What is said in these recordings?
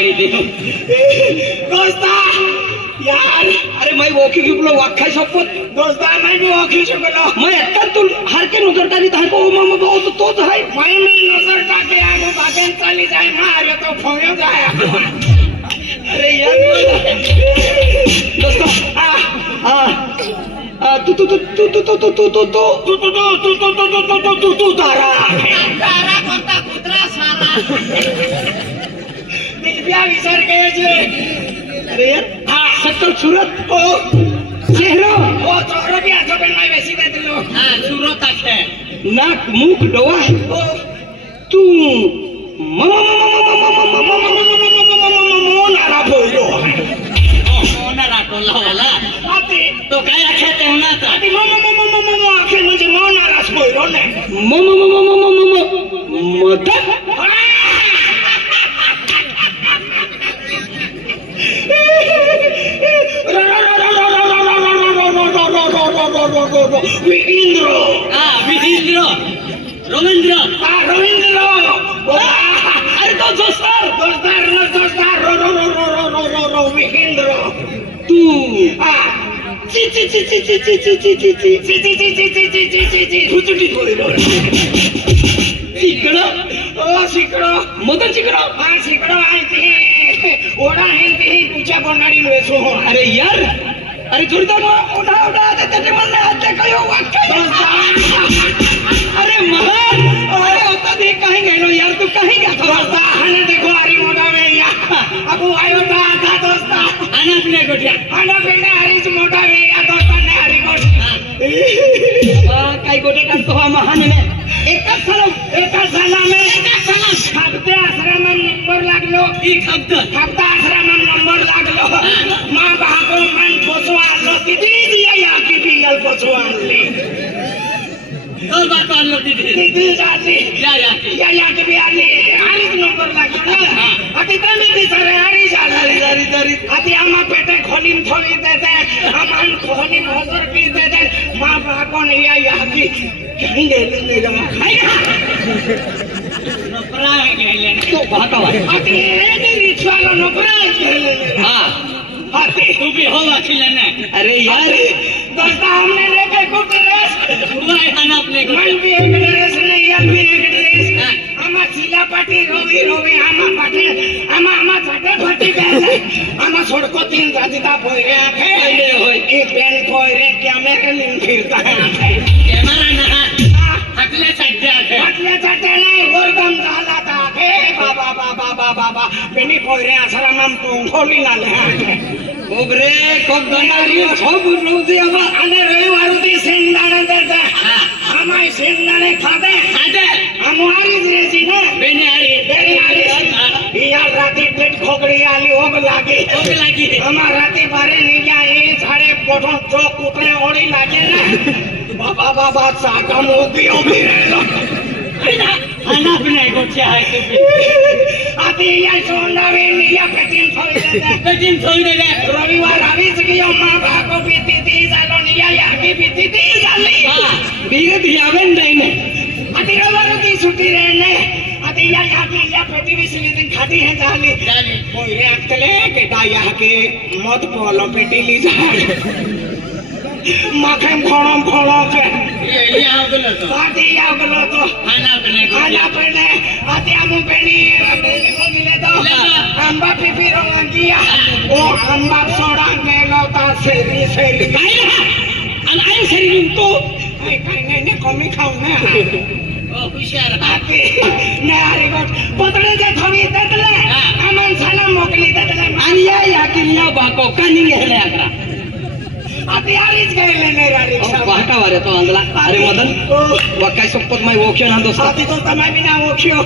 वाली थी दोस्ता यार अरे मैं वोकी की बोलो वाखाई शपथ दोस्ता मैं भी वोकी शकलो मैं इतना तू हर के नजर टाकी था को मम्मा बहुत तो है मैं भी नजर टाके आगो बागन चली जाए मारे तो फोयो जाए अरे यार दोस्तों तू तारा कोणता कुत्रा सारा दिव्या विसर गए जे अरे यार सकल सूरत ओ चेहरा ओ चोरो भी आजो पे मैं वैसी दे दिलो हां सूरत है नाक मुख डोवा ओ तू मोनारा बोलो मोनारा टोला वाला आते तो काय आखेते होना था आते मो आखे म्हणजे मोनाराच बोलो ने मत विहिंद्र रवींद्र अरे तो दोस्तार विहिंद्र तू मदन चिकड़ा ओढा आहे ते तुझ्या बोलणारी वेसो अरे यार अरे जोरदार उठा त्याचे मला हात कयो वाक्य अरे महान अरे होता ते काही गेलो यार तू काही गातो दोस्ता आने देखो हरी मोठा वे या अबू आयो था दोस्ता आना अपने गोटिया आना पेंडे हरीच मोठा वे या दोस्ता ने हरी गोट काही गोटे काढतो हा महान ने एका सलाम खापते आश्रमन नंबर लागलो ई खापता आश्रमन नंबर लागलो मां बाको मन पोचवा आणलो तिथे या की बियल पोचवा आणली तो बात आणलो तिथे जाती या की बी आली हरीच नंबर लागलो ना आती तने ती सरे हरी झाली आती आमा पेटे खोलीम थोली देते आमान खोली भोजर की देते मां बाको ने या की कहीं गेले नाही रे खाई नोकरा गेले तो भागावा आती हे रिक्षाला नोकरा गेले हां आती तू भी हो वाखिलने अरे यार दोस्ता हमने लेके कुछ ड्रेस हुआ है खाना अपने को मन भी एक ड्रेस नहीं यार भी एक ड्रेस आमा चिला पाटी रोवी आमा पाटे आमा छाटे फटी पहले आमा छोड़को तीन जातिता पोरे आखे होय एक पेन पोरे कैमरा लिन फिरता है कैमरा ना हटले छाटे नहीं वर्गम झाला था हे बाबा बेनी पोरे आश्रमम पोंखोली नाले ओबरे कोक गणारी सब रोजी आमा आने रविवारुती शेंगदाणे देते आमाय शेंगदाणे खाते हमारी ड्रेसी ना बेनी आरी यार राती पेट खोकड़ी आली ओग लागी हमार राती बारे नहीं जाए सारे पोठों चौक कुतरे ओड़ी लागे ना बाबा साका मोगी ओगी रहलो खाना पीना को चाहे आती या सोंडा वे निया पेटिन थोई दे रविवार आवीच गयो मां बाको बीती ती जालो निया याकी बीती ती जाली बीगत यावेन नहीं आती रविवारती छुट्टी रहने आती या पेटी विसली दिन खाती है जाली मोरे अक्तले के दाया के मत पोलो पेटी ली जा माखन खोणो के ये आवगलो तो खाना पीने आती आमु पेनी को मिले तो आंबा पिपी रोंगिया ओ आंबा सोडा गेलो ता सेरी सेरी तो काय कमी खाऊ ना हुशार आती ने हरी गोट पतळे जे थवी देतले आमन सलाम मोकली देतले आणि या किल्ला बाको कानी गेले अकरा आती आलीच गेले ने रिक्षा बाका वारे तो अंदला अरे मदन वकाय सोपत मै ओख्यो ना दोस्त आती तो तमाय बिना ओख्यो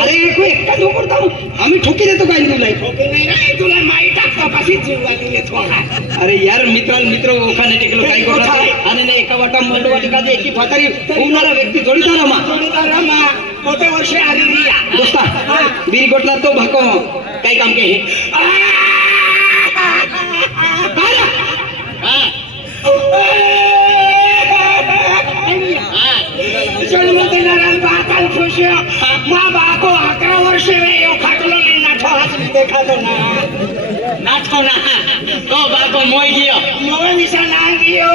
अरे एको एकटा नो करता आम्ही ठोकी देतो काय तुला ठोकी नाही रे तुला माई टाकतो कशी जीवाली ले थोडा अरे यार मित्र ओखाने टेकलो काय करता आणि ने एका वाटा मंडवाली का जे एकी फातारी होणारा व्यक्ती जोडीदार मा मोठे वर्ष आली रिया दोस्ता बीर गोटला तो भाको काय काम के जन्मते नारायण बाकाल खुश माँ बाको 11 वर्ष में यो खाटलो लेना ठो हाथ देखा बातो ना तो बाको मोई गियो मोय विसा ना गियो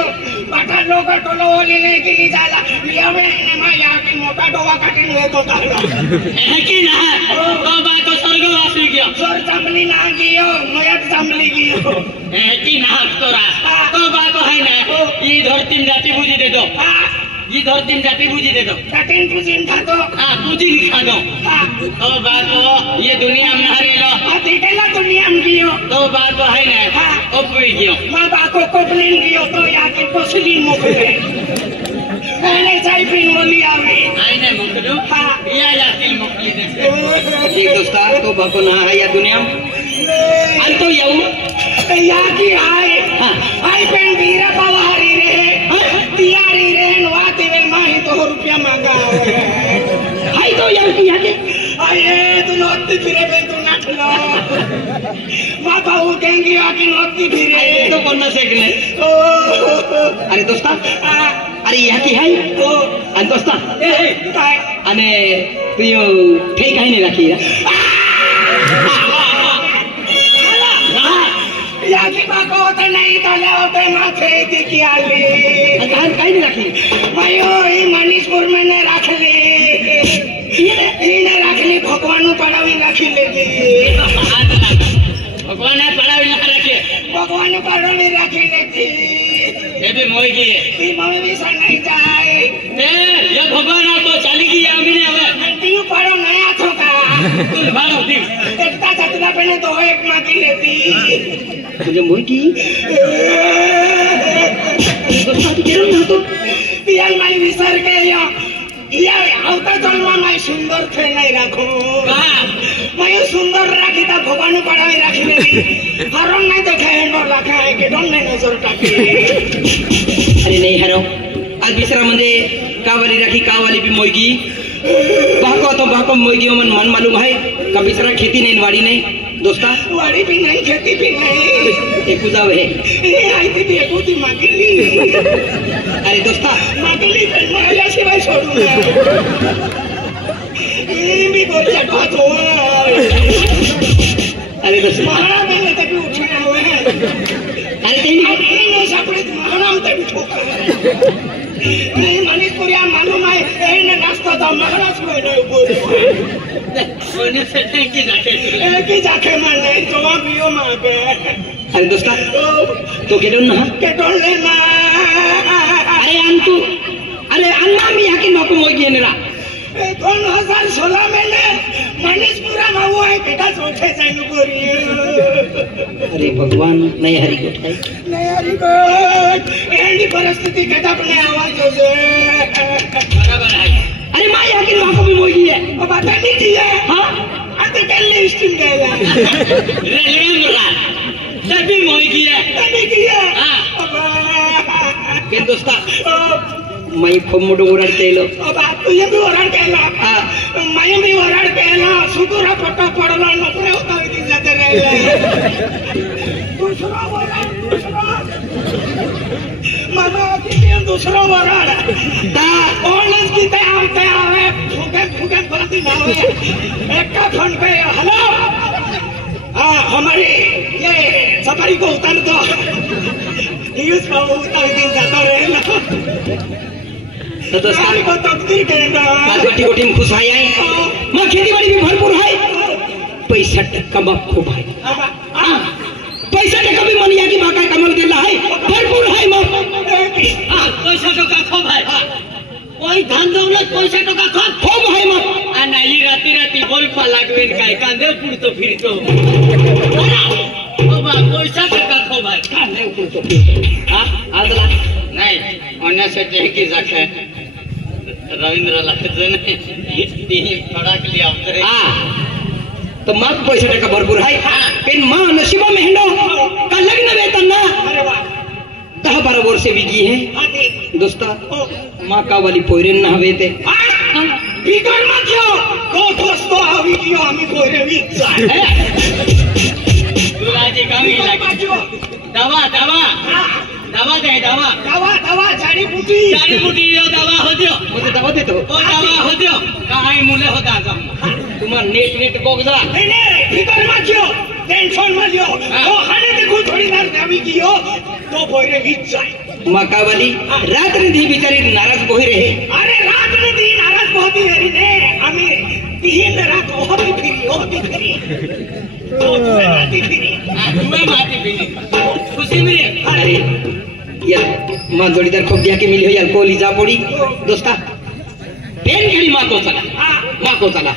बाटा लोक टोलो ओलीने गेली जाला लियावे ने मा याकी मोठा डोवा काटीन येतो ताला की ना तो बाको स्वर्गवासी गियो सोर चांबली ना गियो मोयात चांबली गियो की ना तोरा तो बाको है ना ई धरती जाति बुझी दे दो ये धरती जाति बुझी दे दो काटीन पुजिन खातो बुझी लिखा दो तो बाको ये दुनिया में हरेलो अतिकेला दुनिया में गियो तो बाको है ना ओपवी गियो मा बाको कोपलिन गियो तो याकी पोसली मोकले मैंने चाय पिन मोली आवे आईने मुकदो या यातील मुकली दे एक दोस्ता तो बाको ना है या दुनिया अंतो येऊ याकी आए आई पेन बीरा पवारी रे तियारी रे नवाते वे माही तो रुपया मांगा हाय तो याकी याके आये तू नोती फिरे बे तू नाठलो मा बाऊ केंगी आकी नोती फिरे तो कोन्ना सेकने अरे दोस्ता अरे याकी है तो अन दोस्ता काय अने तू यो ठेक आहे नाही राखी याकी बाको होता नहीं तले होते माथे दिखी आली काय नाही राखी मायो ई मनीषपुर में ने रख ली इने रख ली भगवान पड़ावी रखी लेगी भगवान ने पड़ावी ना रखे भगवान पड़ावी रखी लेगी ये भी मोई की ई मम्मी भी सन नहीं जाए ये भगवान आपको चाली की आमी ने हवे तीन पड़ो नया थोका तुम भाड़ो दी एकता छतरा पे तो एक मांगी लेती तुझे मोई की दोस्ता तू केरम ना तो पियल माई विसर के या आवता जन्म माई सुंदर थे नहीं रखो माई सुंदर राखी ता भगवान पड़ावी राखी लेती हरण नहीं देखे हेंडो रखा है के डोन नहीं नजर टाकी अरे नहीं हरो आज बिसरा मंदे कावाली राखी कावाली भी मोई की बाको मोई की मन मालूम है का बिसरा खेती नहीं वाड़ी नहीं दोस्ता वाड़ी भी नहीं खेती भी नहीं एक उजाव है ये आई थी भी एक उती मांगी ली अरे दोस्ता मांगी ली फिर माया सिवाय छोड़ूंगा ये भी गोचा तो अरे दोस्त महाराज मैंने तभी उठने हुए हैं अरे तेरी नहीं सापड़े महाराज तभी ठोका नहीं मनीषपुरिया मालूम है ये नाश्ता तो महाराज को नहीं ऊपर सोने से की जाके एक ही जाके मारने जवाब दियो मांगे अरे दोस्ता तो केडोन ना केडोन ले ना अरे अंतु अरे अन्ना मी याकी नको मोई गेनेरा 2016 में मनीषपुरा में हुआ है बेटा सोचे जाएंगे पूरी अरे भगवान नहीं हरी को ठाई नहीं हरी को ऐसी परिस्थिति कहता अपने आवाज़ों से बराबर है अरे माँ याकी नको भी मोई है अब आता नहीं दिया हाँ आते कल लिस्टिंग गया रेलेंद्रा तभी मोई किया तभी किया के दोस्ता मैं फमुडो उड़ते लो अब तू ये भी उड़ाड़ केला मैं भी उड़ाड़ केला सुकुरा पट्टा पड़ला नौकरी होता है दिन जाते रहे दूसरा मामा की दूसरा उड़ाड़ ता ऑनलाइन की ते आवे फुके बंदी ना हुए एक का फोन पे हेलो हमारे ये सफारी को उतार दो न्यूज़ को उतार दिन जाता रहे ना तो दोस्ता को तकदीर कहना गोटी गोटी में खुश है मां खेती बाड़ी भी भरपूर है पैसा कमा खूब है पैसा टका भी मनिया की बाका कमल देला है भरपूर है मां पैसा टका खूब है कोई धन दौलत पैसा टका खूब है मां आ नहीं राती बोल पा लागवे काय कांदे पुरतो फिरतो बाबा पैसा टका खूब है कांदे पुरतो हां आदला नहीं अन्य से जे की जाखे रवींद्र लखजन तीन फड़क लिया उतरे तो माँ पैसा टका भरपूर है पेन माँ नसीबा में हेंडो का लग्न वेतन ना 10-12 वर्ष से बिकी है दोस्ता माँ का वाली पोयरेन ना हवे ते बिगड़ मत जाओ तो दोस्तों अभी क्यों हमें पोयरे बीच जाए दुलाजी कम ही लगे दवा दे दवा जड़ी बूटी यो दवा हो दियो मुझे दवा दे तो दवा हो दियो कहां मुले होता कम तुम्हारा नेट बोगदा नहीं फिकर मत जाओ टेंशन मत लो वो जर नवी गियो तो भोरे ही जाय मकावाली रात्री दी बिचारी नाराज बोही रहे अरे रात में दी नाराज बहुत ही हरी ने हमें तीन रात होती फिरी तो राती फिरी तुम्हें मारती फिरी खुशी में अरे यार माँ जोड़ीदार खूब दिया के मिली हो यार कोली जा पड़ी दोस्ता पेन खेली माँ को चला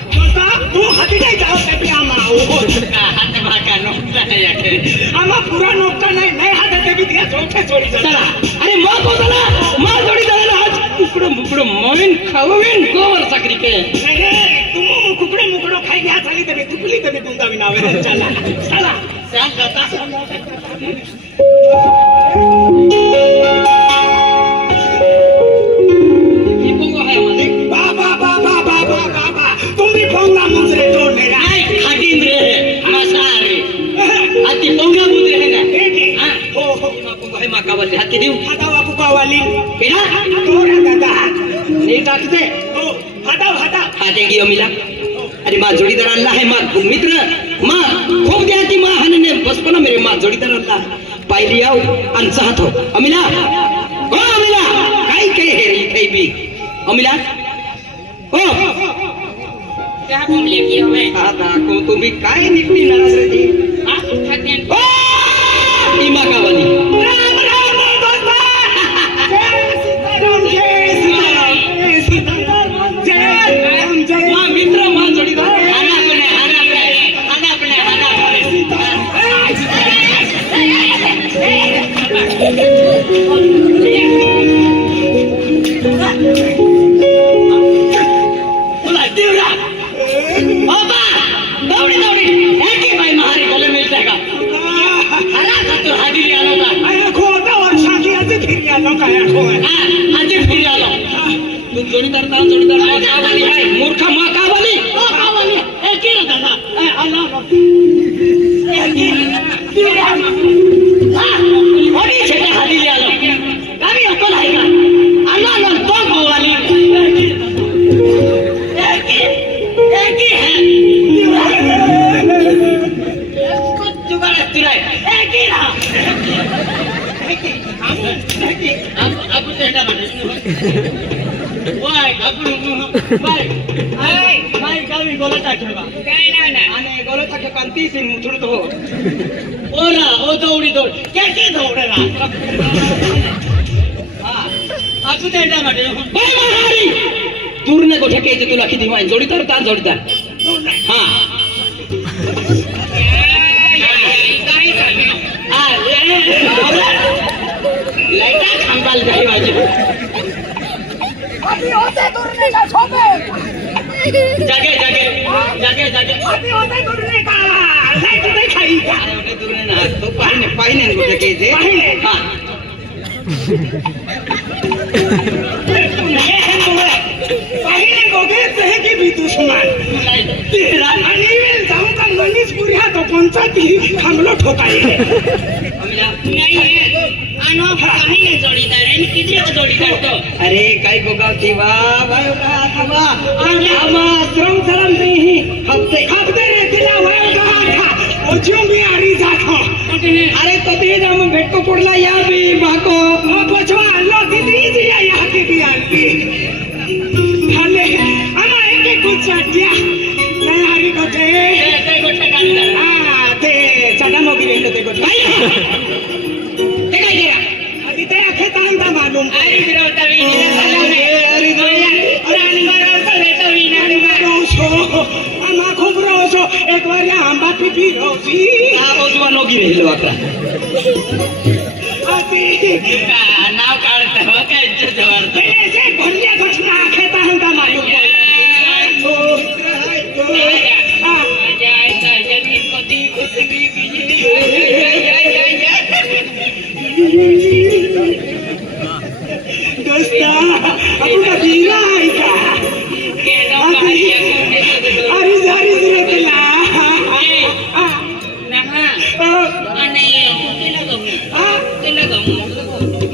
दोस्ता तू हाथी नहीं जाओ पे आमा हाथ भागा नोकता है याके आमा पूरा नोकता नहीं मैं हाथ दे भी दिया चौथे चोरी चला अरे माँ को चला माँ जोड़ीदार आज कुकड़ो मोइन खावेन गोवर सकरी के नहीं तुम कुकड़ो खाई गया चली दे तुपली दे बुंदा भी ना वे चला श्याम जाता ये पोंगो है हमारे बाबा तुम भी पोंगा मुझे जोड़ ले रहा नहीं खाटी इंद्र है मसारे आती पोंगा मुद्रे है ना हां हो पोंगो है मकावाली हाथ के दियो हादा बाबू कावाली केना तोरा दादा नहीं काटते ओ हादा हाथे गियो मिला अरे माँ जोड़ीदार अल्लाह है माँ मित्र माँ खूब देहाती माँ हनने बचपना मेरे माँ जोड़ीदार अल्लाह पाई लिया अनसाहत हो अमिला काई कहे हेरी कई भी अमिला ओ क्या तुम लेके हमें आता को तुम भी काई निकली नाराज रही हां खाते ओ ईमा का वाली राम दोस्ता जय सीताराम माँ मित्र माँ जोड़ीदार हाना अपने बोला देवरा बाबा दौड़ी एक ही भाई महारी गले मिल जाएगा हरा था तो हादी ले आलो था अरे खोदा और शादी आज फिर आलो का खो हां आज फिर आलो तुम जोड़ीदार मकावाली है मूर्खा मकावाली एक ही दादा अल्लाह और ये छेटा हादी ले आलो गाड़ी अकल आएगा अल्लाह तो गोवाली एक ही है कुछ जुगाड़ तुराई एक ही रहा अब छेटा बने वाई भाई गावी गोला टाकेगा काय ना आणि गोला टाके कांती सिन मुथुड तो ओरा ओ दौड़ी कैसे दौड़ेगा हां अब छेटा बने बाय महारी दूर ने गोठे के तुला किती माय जोडीदार हां लाइटा खंबाल जाई बाजू अभी होते दूरने का छोपे जागे अभी होते दूरने का लाइट नहीं खाई का अरे ओटे दूर ने ना तो पाहिने गोठे के जे हां पहले गोगे तहे की भी दुश्मन तेरा अनिल जाऊं का मनीषपुरी हा तो पंचायती हमलो ठोकाई नहीं है आनो काहे ने जोड़ीदार है किदरे को जोड़ीदार तो अरे काय को गाव थी वाह भाई उठा थावा आमा श्रम शरम नहीं हफ्ते रे दिला भाई उठा था ओ जो भी आरी जातो अरे तो दे जाम भेट को पडला या बी बाको ओ बचवा लो दीदी जी या के भी आली हले आमा एक कुछ दिया मैं हरी गोटे हां ते चटा मोगी रे ते गोटे भाई ते काय गेला अभी ते आखे तांता मालूम अरे विरोधा भी नहीं साला में अरे रानी मारो तो बेटा भी ना रोसो आमा खूब रोसो एक बार आंबा पिपी रोसी आ ओजवा नोगी रेलो आता अभी नाव काढता हो काय जवळ ऐसे भरल्या घटना आखे तांता मालूम दोस्ता अपना बीला है का अरे जारी सुरतला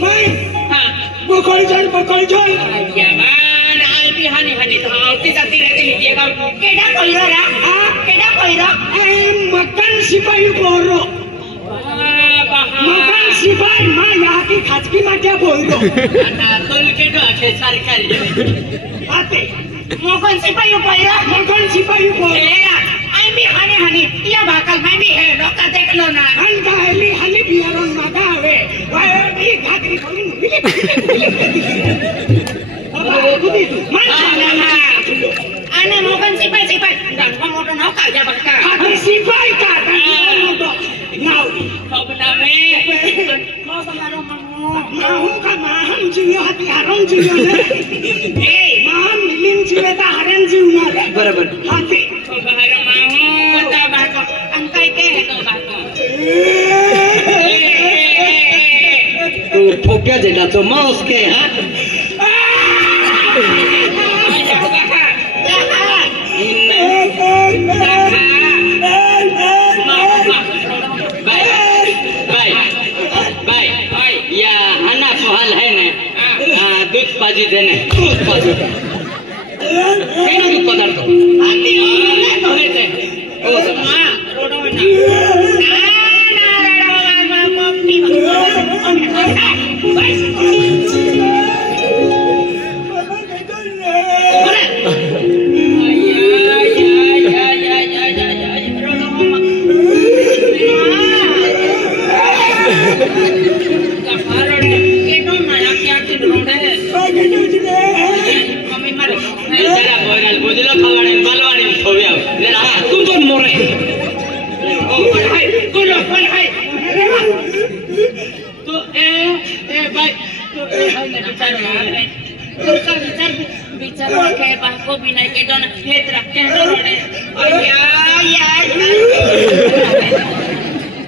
मैं बकल चल यामान आलती हानी धावती जाती रहती लिखिएगा केडा कोइरा मक्कन सिपाही बोरो खाजगी माट्या बोलतो आता तोलकेट आहे सरकारी आते मोगन सिपाही पायरा मोगन सिपाही बोल आम्ही हाने हाने या भाकल मी हे लोक देखलो ना हन गाली हली बियारून मागावे वाय घागरी खोलीन आणि मोगन सिपाही गणपा मोठं नाव काय बघा सिपाही का नाव नावे महाम जीव हाती हरण जीव ए महाम मिलिन जीव ता हरण जीव ना बरोबर हाती तू ठोक्या जेटाचो मांस के हा या हाना पहल है ना दूध पाजी देने दूध पाजी केना दूध पदार्थ आती तो है ते ओ मां रोडो ना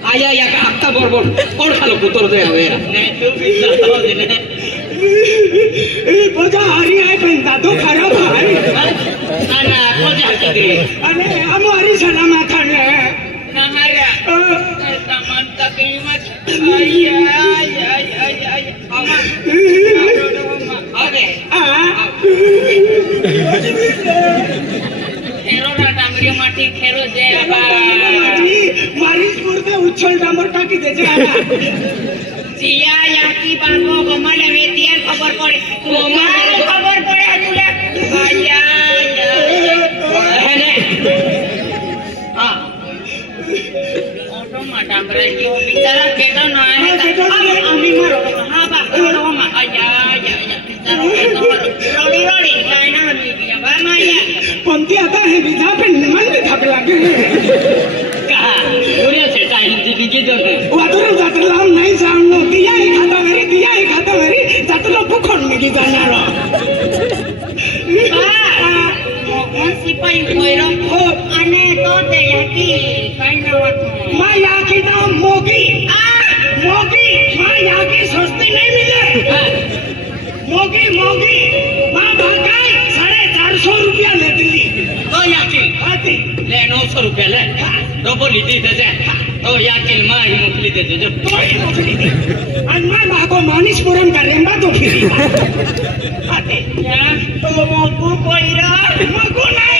आया या का आत्ता बरोबर कोण खालो कुतर दे हवे नाही तू विचारतो दे ए बजा हरी आहे पण दादो खराब आहे ना कोजा किती अरे हमारी सलामत है नहारा तमन तकलीमत आया अरे खेरो ना डांगरी माटी खेरो जे मारी स्फूर्ती उछल डांबर टाकी दे जिया याकी बांगो गोमाले में तियार खबर पड़े गोमाले खबर पड़े तुला आया है ने हां ऑटो मा डांगरा की बिचारा केडो ना है आम्ही मारो हां बा रोडो मा आया बिचारा केडो रोडी काय ना मी किया बा माया पंती आता है विधा पे निमन में थक लगे कहा दुनिया से टाइम जिंदगी दो वादुर जातला नहीं सांगो दिया ही खाता मेरी जातला भूखण में की जाणार मोगन सिपाही कोयरो हो अने तो ते याकी काय नाव मां याकी नाम मोगी मां याकी सस्ती नहीं मिले मोगी मां भागाई 450 रुपया ले दिली तो याकी आती ले 900 रुपया ले रोबो लीधी दे तो याकी मां ही मोकली दे जो तो ही मोकली दे अन्ना भागो मानिसपुरम का रेंबा तो फिरी आते क्या तो मोगू कोयरा मोगो नहीं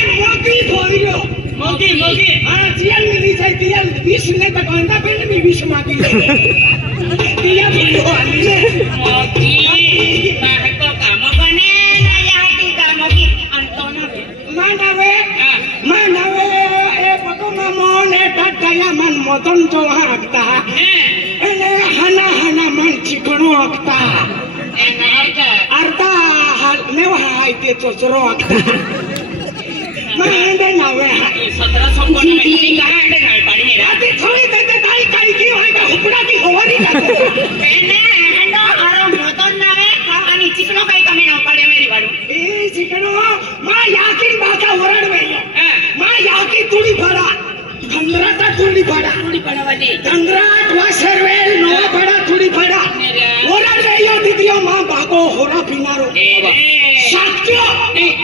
मोगी हां जियल मिली जाए दियल 20 ने तक अंदा पेन में 20 मांगी दिया बोलो आली ने मोगी बाहे को काम बने ना याकी काम की अंतोना मानवे ए पको मन ए टटया मन मदन जो हाकता एने हना मन चिकनो हाकता अर्धा ने हाय ते चोचरो हाकता मांडे नावे 1700 कोण में गांडे गाय पाणी ने आते थोड़ी देते ताई काई की होय का हुपडा की होवारी का एने हंडो आरो मदन नावे आणि चिकनो काही कमी न पडे मेरी वाडू ए चिकनो मां याकिन बाका वरड वेयो मां याकी तुडी फडा धंद्राचा तुडी फडा वाली धंद्राट वा सर्वेल नो फडा तुडी फडा वरड वेयो दिदियो मां बाको होरा पिनारो साक्यो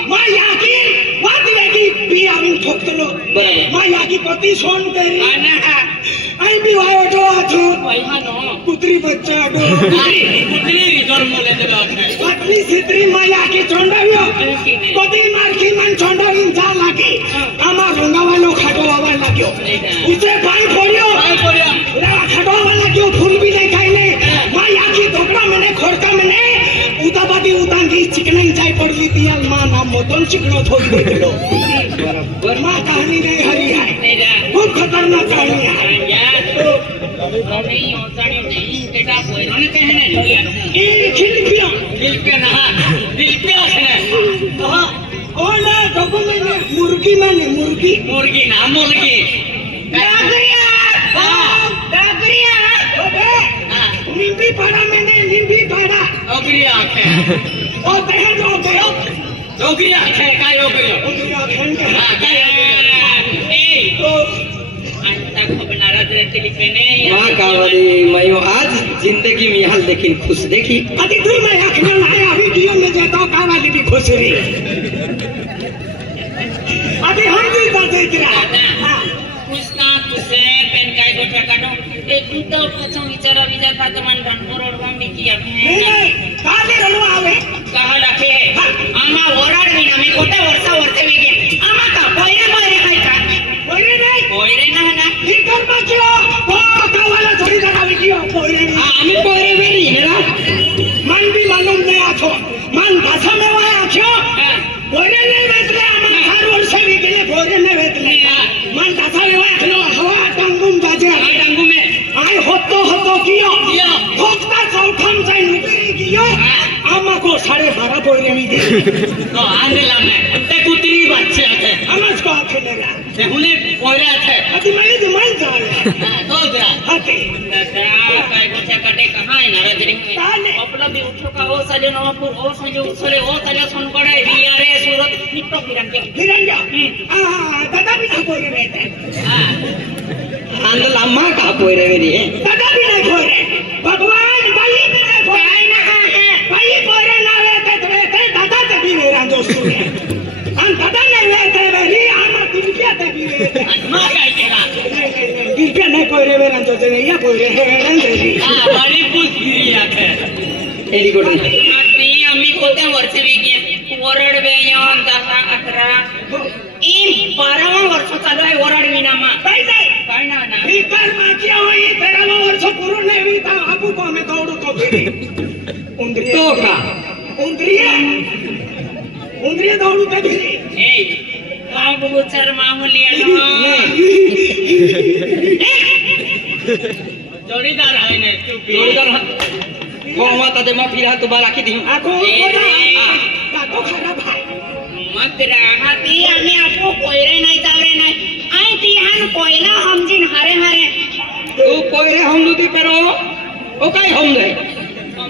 मां याकिन वादवेगी बियाविन ठोकतलो बरोबर मां याकी पति सोन तेरी आना आई भी वायो तो आथो वैहा नो कुत्री बच्चा डो कुत्री रिजोर मोले दे बात पत्नी सित्री मां याकी चोंडावियो कदी मारकी मन चोंडाविन जा लागी आमा रंगावालो खाटोवा लाग्यो उसे भाई फोड़ियो रा खाटोवा लाग्यो फूल भी नहीं खाइले मां याकी ढोकड़ा ती उतांगी चिकनाई जाय पडली ती मा ना मोतन चिकनो थोडी भेटलो बरोबर मा कहाणी नाही हरी आहे नहीं जा खूप खतरनाक कहाणी आहे या तो नहीं होता नहीं बेटा कोयरो ने कहने लिया ई खिलपिया दिल पे है ओ ना डॉक्यूमेंट मुर्गी माने मुर्गी मुर्गी ना मुर्गी डागरिया डागरिया अबे निंबी पाड़ा मैंने निंबी पाड़ा ओगरी आंखें ओ दहन हो गयो ओगरी आंखें काय ओगरी उनका खेल के हां काय ए तो अंता खबर नाराज रहते लिखे ने माँ कावरी मैं आज जिंदगी में हाल लेकिन खुश देखी अति दूर में आंखें लाया वीडियो में जाता कावाली भी खुश रही अभी हम भी बात देख रहा कुस्ता कुसे पेन काय गोठा काढो एक तो पछो विचारा विचारता तो मन रणपुर रोड में किया नहीं काले रणो आवे कहा लाखे आमा ओराड विना मी कोटा वर्षे वेगे आमा का पोयरे काय का कोई नहीं पोयरे ना ठीक कर बच्चो वो कावाला थोड़ी जगह वीडियो कोई नहीं आम्ही पोरे वेरी ना मन भी मालूम नहीं आछो मन भाषा में वाया आछो कोई नहीं वेतले आमा हर वर्ष वेगे कोई नहीं वेतले मन भाषा में वाया खलो हवा टांगुम जाजे आई डांगू में आय होतो कियो होता चौथम जाय नुकरी कियो आमा को 12.5 पोरे नहीं दे तो आंदेला में ते कुतरी बच्चे थे हमस को आखे लगा ते हुने पोयरा थे अति मैं तो मन जा रहा तो जरा हते काय गोठा काटे कहां है नरजरी ताले अपना भी उठो का ओ साले नवापुर ओ साले उसरे ओ साले सोनपड़े बियारे सूरत निकटो निरंगा दादा भी ना पोरे रहते हां आंदल अम्मा का पोरे वेरी दादा भी नहीं पोरे भगवान भाई भी नहीं पोरे भाई पोरे ना रहते दादा ते भी मेरा दोस्त है हम दादा नहीं रहते भाई आमा दिलपिया ते भी रहते मां काय केला दिलपिया नहीं पोरे मेरा दोस्त है या पोरे है रे हां बड़ी पुसगिरी आखे एरी गोटन आती आम्ही कोणत्या वर्ष वेगे ओरड बेयन 10 11 इन 12 वर्ष चालू आहे ओरड विनामा भाई नहीं काय ना भीतर माकिया हुई 13 वर्ष पूर्ण नहीं हुई था आपू को हमें दौड़ो तो फिर उंदरिया तो का उंदरिया दौड़ू तो फिर ए काय बुचर माहुली आलो जोड़ीदार आहे ने तू वो माता दे मा फिर हाथ बाला की दी आको काको खराब है मत राहती आम्ही आपो कोयरे नाही तावरे नाही आई ती हान कोयला हमजिन हारे तू पोरे हम दुती पेरो ओ काय हम गए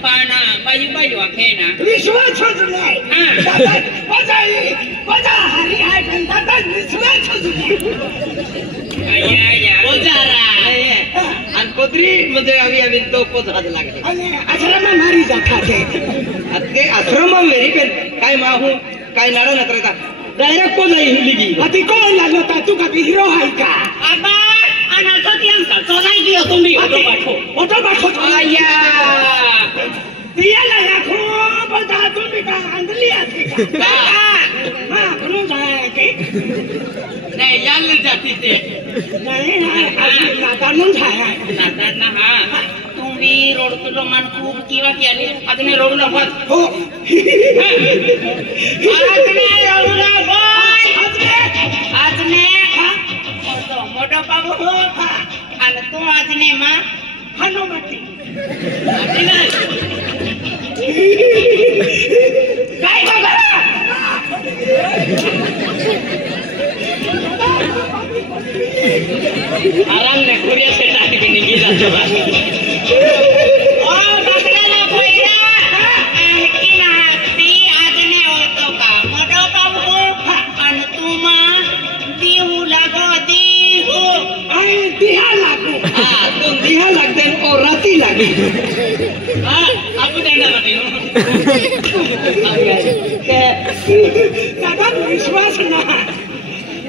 बाना बाजू आखे ना विश्वास छोड़ ले हां बजा हरी है दादा विश्वास छोड़ ले या बोलजारा आणि कोत्री म्हणजे आम्ही तो पोचाज लागले अरे आश्रम में मारी जाता थे अते आश्रम में मेरी पे काय माहू काय नारा नत्रता डायरेक्ट को जाई हिलीगी अति कौन लागता तू का हीरो है का अबा अनाथती अंका चोलाई दियो तुम्ही ओटो बाठो आया दिया लाया खो बता तुम भी का अंदली आती का हां करो जाए के नहीं याल जाती थे नहीं है नातानुन छाया नाताना हां तुम्ही रोड तुलो मन खूप किवा केली आजने रोड ला बस हो आजने रोड ला बस आजने तो मोठा बाबू हो आणि तू आजने मा हनुमती काय बाबा आराम ने खुरिया से टाकी के निगी जाते बा ओ बकराला कोइरा की ना ती आजने होतो का मोठो बाबू आणि तू मा देऊ लागो देऊ आई दिहा लागू हां तो दिहा लागते और राती लागी हां आपू देना बाटी दादा विश्वास ना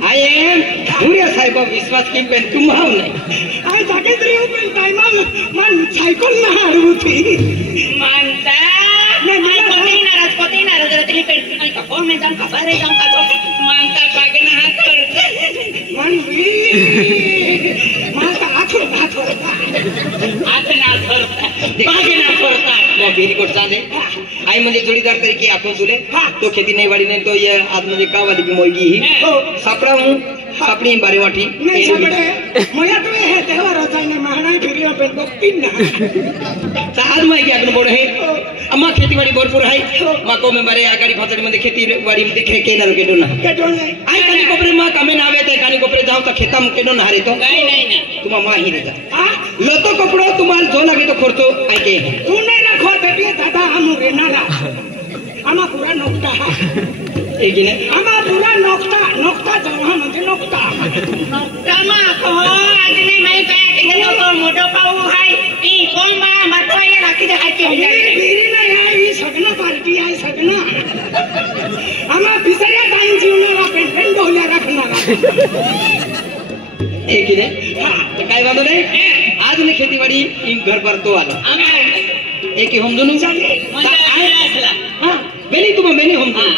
आई एम सूर्य साहेब विश्वास की पेन तुम हाव नाही आई जागे तरी पण टाइम मन सायकल ना हरवती मानता नाही कोटी नाराज रहती पेट का कोण में जाऊं का बारे जाऊं का तो मानता पागे ना हाथ कर मन भी मन का हाथ हाथ ना धरता पागे ना धरता तो बिहरी कोट चांदे आई म्हणजे जोडीदार तरीके आपण तुले तो खेती नाही वाडी नाही तो ये आज म्हणजे का वाली की मोगी ही सापडा हूं सापडी बारे वाटी नहीं सबड़े मोया तो है देवर होता है ना महाराज फिरियो पे तो तीन ना आज माहिती आपण बोल है अम्मा खेतीवाडी भरपूर आहे माको में बारे आगाडी फाचडी मध्ये खेतीवाडी मध्ये केणार केडो ना केडो नाही आई कानी कोपरे मा कामे नावे ते कानी कोपरे जाऊ तर खेता म केडो ना हारे तो काही नाही ना तुम्हा मा ही रे हां लतो कपडो तुम्हाला जो लागे तो खर्चो ऐके तू नाही ना खोते बे दादा हम रे नाला आमा पूरा नोकता एक ने आमा पूरा नोकता जवा म्हणजे नोकता कामा को आज ने मैं काय के तो मोटो पाऊ हाय ई कोण मा मतवाय राखी दे हाय ये बिरी ना यार ये सगना पार्टी आहे सगना आमा बिसऱ्या टाइम जीवनाला पेंटेन बोल्या रखणार एक ने तो काय बाबा रे आज ने खेतीवाडी घर पर तो आलो आम्ही एक ही हम दोनों चाले म्हणजे आय असला हां बेनी तुम बेनी हम दोनों